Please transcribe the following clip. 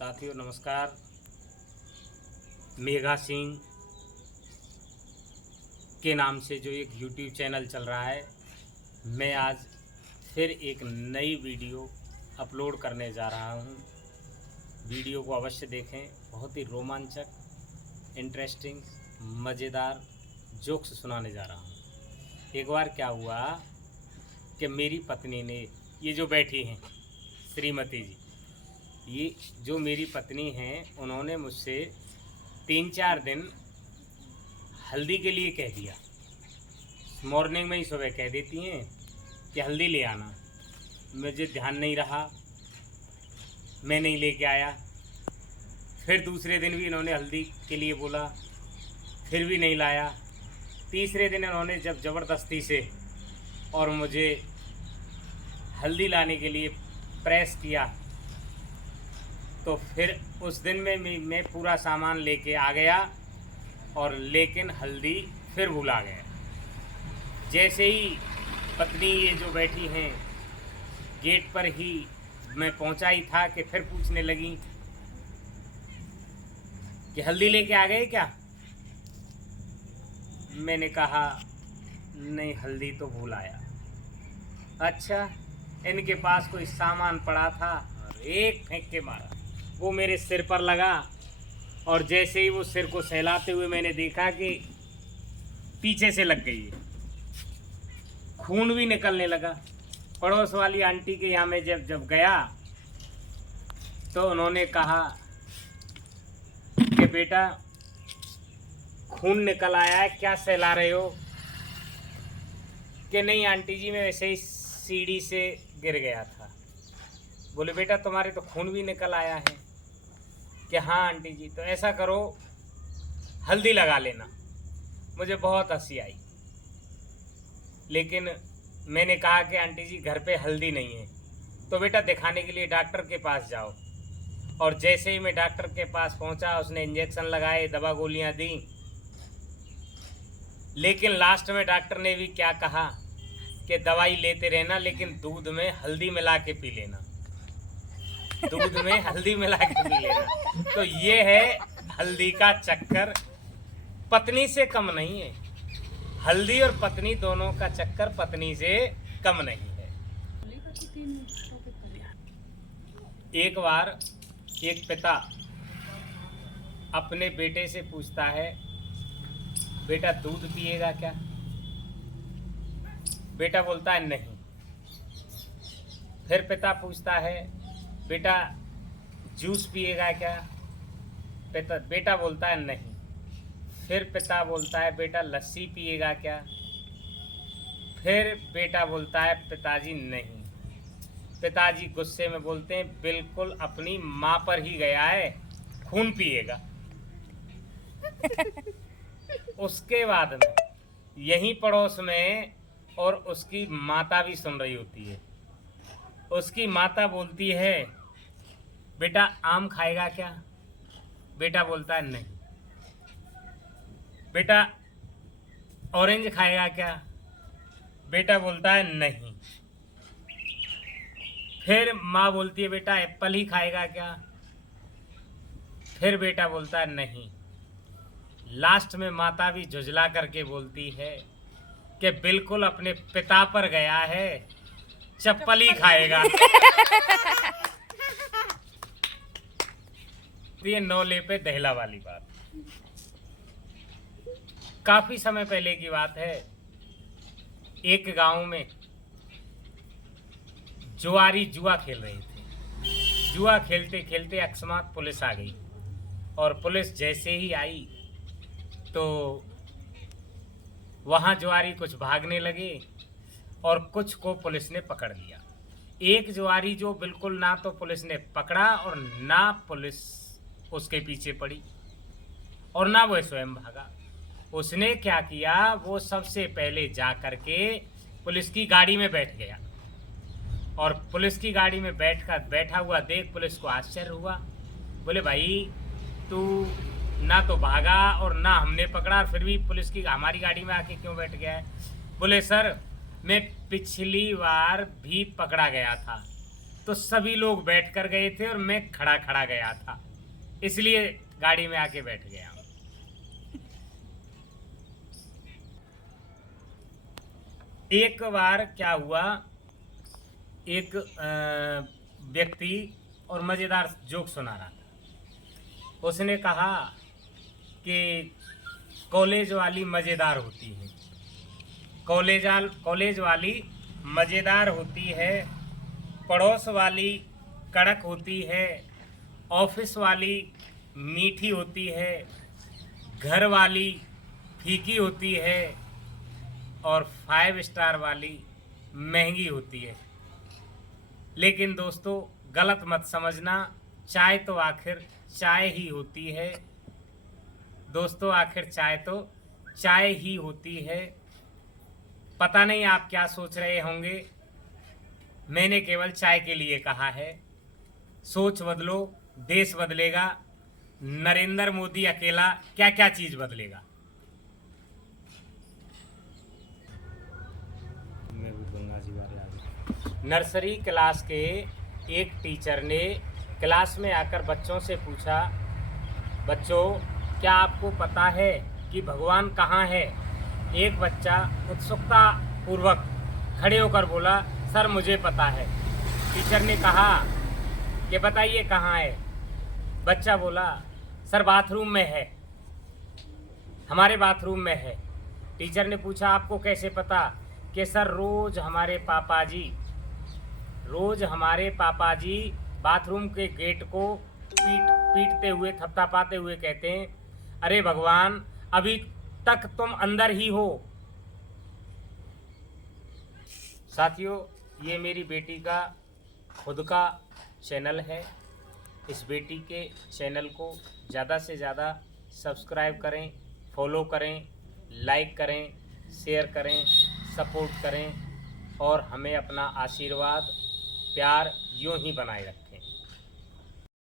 साथियों नमस्कार। मेघा सिंह के नाम से जो एक YouTube चैनल चल रहा है, मैं आज फिर एक नई वीडियो अपलोड करने जा रहा हूं। वीडियो को अवश्य देखें, बहुत ही रोमांचक, इंटरेस्टिंग, मज़ेदार जोक्स सुनाने जा रहा हूं। एक बार क्या हुआ कि मेरी पत्नी ने, ये जो बैठी हैं श्रीमती जी, ये जो मेरी पत्नी हैं, उन्होंने मुझसे 3-4 दिन हल्दी के लिए कह दिया। मॉर्निंग में ही सुबह कह देती हैं कि हल्दी ले आना। मुझे ध्यान नहीं रहा, मैं नहीं लेके आया। फिर दूसरे दिन भी इन्होंने हल्दी के लिए बोला, फिर भी नहीं लाया। तीसरे दिन इन्होंने जब ज़बरदस्ती से और मुझे हल्दी लाने के लिए प्रेस किया, तो फिर उस दिन में मैं पूरा सामान लेके आ गया, और लेकिन हल्दी फिर भुला गया। जैसे ही पत्नी ये जो बैठी हैं गेट पर ही मैं पहुंचा ही था कि फिर पूछने लगी कि हल्दी लेके आ गए क्या। मैंने कहा नहीं, हल्दी तो भूल आया। अच्छा, इनके पास कोई सामान पड़ा था और एक फेंक के मारा, वो मेरे सिर पर लगा, और जैसे ही वो सिर को सहलाते हुए मैंने देखा कि पीछे से लग गई है, खून भी निकलने लगा। पड़ोस वाली आंटी के यहाँ मैं जब गया तो उन्होंने कहा कि बेटा खून निकल आया है, क्या सहला रहे हो। कि नहीं आंटी जी, मैं वैसे ही सीढ़ी से गिर गया था। बोले बेटा तुम्हारे तो खून भी निकल आया है। कि हाँ आंटी जी, तो ऐसा करो हल्दी लगा लेना। मुझे बहुत हंसी आई, लेकिन मैंने कहा कि आंटी जी घर पे हल्दी नहीं है, तो बेटा दिखाने के लिए डॉक्टर के पास जाओ। और जैसे ही मैं डॉक्टर के पास पहुंचा, उसने इंजेक्शन लगाए, दवा गोलियां दी, लेकिन लास्ट में डॉक्टर ने भी क्या कहा कि दवाई लेते रहना, लेकिन दूध में हल्दी मिला के पी लेना, दूध में हल्दी मिला के पी लेना। तो ये है हल्दी का चक्कर। पत्नी से कम नहीं है, हल्दी और पत्नी दोनों का चक्कर पत्नी से कम नहीं है। एक बार एक पिता अपने बेटे से पूछता है, बेटा दूध पिएगा क्या। बेटा बोलता है नहीं। फिर पिता पूछता है, बेटा जूस पिएगा क्या। बेटा बोलता है नहीं। फिर पिता बोलता है, बेटा लस्सी पिएगा क्या। फिर बेटा बोलता है, पिताजी नहीं। पिताजी गुस्से में बोलते हैं, बिल्कुल अपनी माँ पर ही गया है, खून पिएगा। उसके बाद में यहीं पड़ोस में और उसकी माता भी सुन रही होती है। उसकी माता बोलती है, बेटा आम खाएगा क्या। बेटा बोलता है नहीं। बेटा ऑरेंज खाएगा क्या। बेटा बोलता है नहीं। फिर माँ बोलती है, बेटा एप्पल ही खाएगा क्या। फिर बेटा बोलता है नहीं। लास्ट में माता भी झुझला करके बोलती है कि बिल्कुल अपने पिता पर गया है, चप्पल ही खाएगा। ये नौले पे दहला वाली बात। काफी समय पहले की बात है, एक गांव में जुआरी जुआ खेल रहे थे। जुआ खेलते खेलते अकस्मात पुलिस आ गई, और पुलिस जैसे ही आई तो वहां जुआरी कुछ भागने लगे और कुछ को पुलिस ने पकड़ लिया। एक जुआरी जो बिल्कुल ना तो पुलिस ने पकड़ा और ना पुलिस उसके पीछे पड़ी, और ना वो स्वयं भागा। उसने क्या किया, वो सबसे पहले जा करके पुलिस की गाड़ी में बैठ गया, और पुलिस की गाड़ी में बैठा हुआ देख पुलिस को आश्चर्य हुआ। बोले भाई तू ना तो भागा और ना हमने पकड़ा, फिर भी पुलिस की हमारी गाड़ी में आके क्यों बैठ गया है। बोले सर मैं पिछली बार भी पकड़ा गया था, तो सभी लोग बैठ कर गए थे और मैं खड़ा खड़ा गया था, इसलिए गाड़ी में आके बैठ गया हूँ। एक बार क्या हुआ, एक व्यक्ति और मज़ेदार जोक सुना रहा था। उसने कहा कि कॉलेज वाली मज़ेदार होती है, कॉलेज वाली मज़ेदार होती है, पड़ोस वाली कड़क होती है, ऑफिस वाली मीठी होती है, घर वाली फीकी होती है और 5 स्टार वाली महंगी होती है। लेकिन दोस्तों गलत मत समझना, चाय तो आखिर चाय ही होती है। दोस्तों आखिर चाय तो चाय ही होती है। पता नहीं आप क्या सोच रहे होंगे, मैंने केवल चाय के लिए कहा है। सोच बदलो, देश बदलेगा। नरेंद्र मोदी अकेला क्या क्या चीज बदलेगा। नर्सरी क्लास के एक टीचर ने क्लास में आकर बच्चों से पूछा, बच्चों क्या आपको पता है कि भगवान कहाँ है? एक बच्चा उत्सुकता पूर्वक खड़े होकर बोला, सर मुझे पता है। टीचर ने कहा कि बताइए कहाँ है? बच्चा बोला, सर बाथरूम में है, हमारे बाथरूम में है। टीचर ने पूछा आपको कैसे पता? कि सर रोज हमारे पापा जी बाथरूम के गेट को पीटते हुए थपथपाते हुए कहते हैं, अरे भगवान अभी तक तुम अंदर ही हो। साथियों ये मेरी बेटी का खुद का चैनल है। इस बेटी के चैनल को ज़्यादा से ज़्यादा सब्सक्राइब करें, फॉलो करें, लाइक करें, शेयर करें, सपोर्ट करें और हमें अपना आशीर्वाद प्यार यूं ही बनाए रखें।